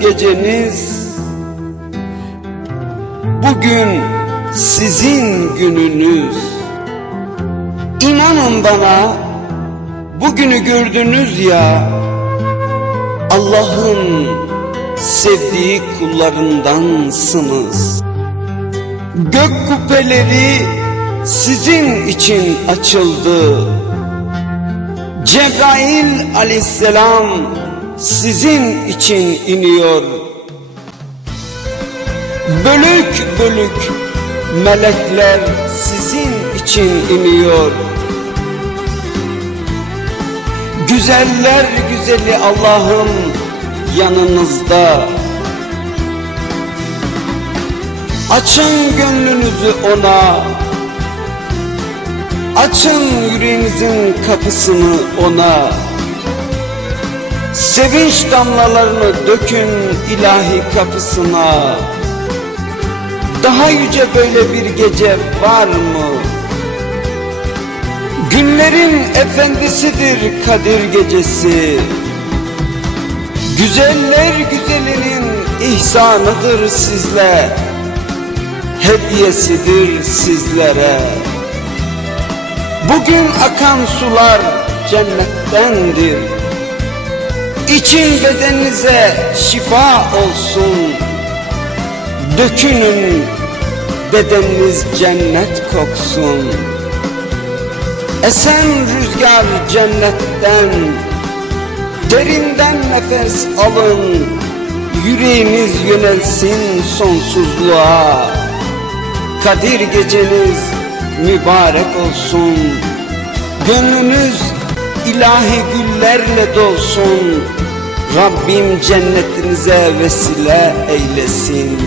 geceniz. Bugün sizin gününüz. İnanın bana Bugünü gördünüz ya. Allah'ın sevdiği kullarındansınız. Gök kubbeleri sizin için açıldı. Cebrail aleyhisselam sizin için iniyor. Bölük bölük melekler sizin için iniyor. Güzeller güzeli Allah'ım yanınızda. Açın gönlünüzü ona. Açın yüreğinizin kapısını ona Sevinç damlalarını dökün ilahi kapısına. Daha yüce böyle bir gece var mı? Günlerin efendisidir Kadir gecesi. Güzeller güzelinin ihsanıdır sizle. Hediyesidir sizlere. Bugün akan sular cennettendir İçin bedeninize şifa olsun. Dökünün bedeniniz cennet koksun. Esen rüzgar cennetten Derinden nefes alın. Yüreğiniz yönelsin sonsuzluğa. Kadir geceniz mübarek olsun. Gönlünüz ilahi güllerle dolsun. Rabbim cennetinize vesile eylesin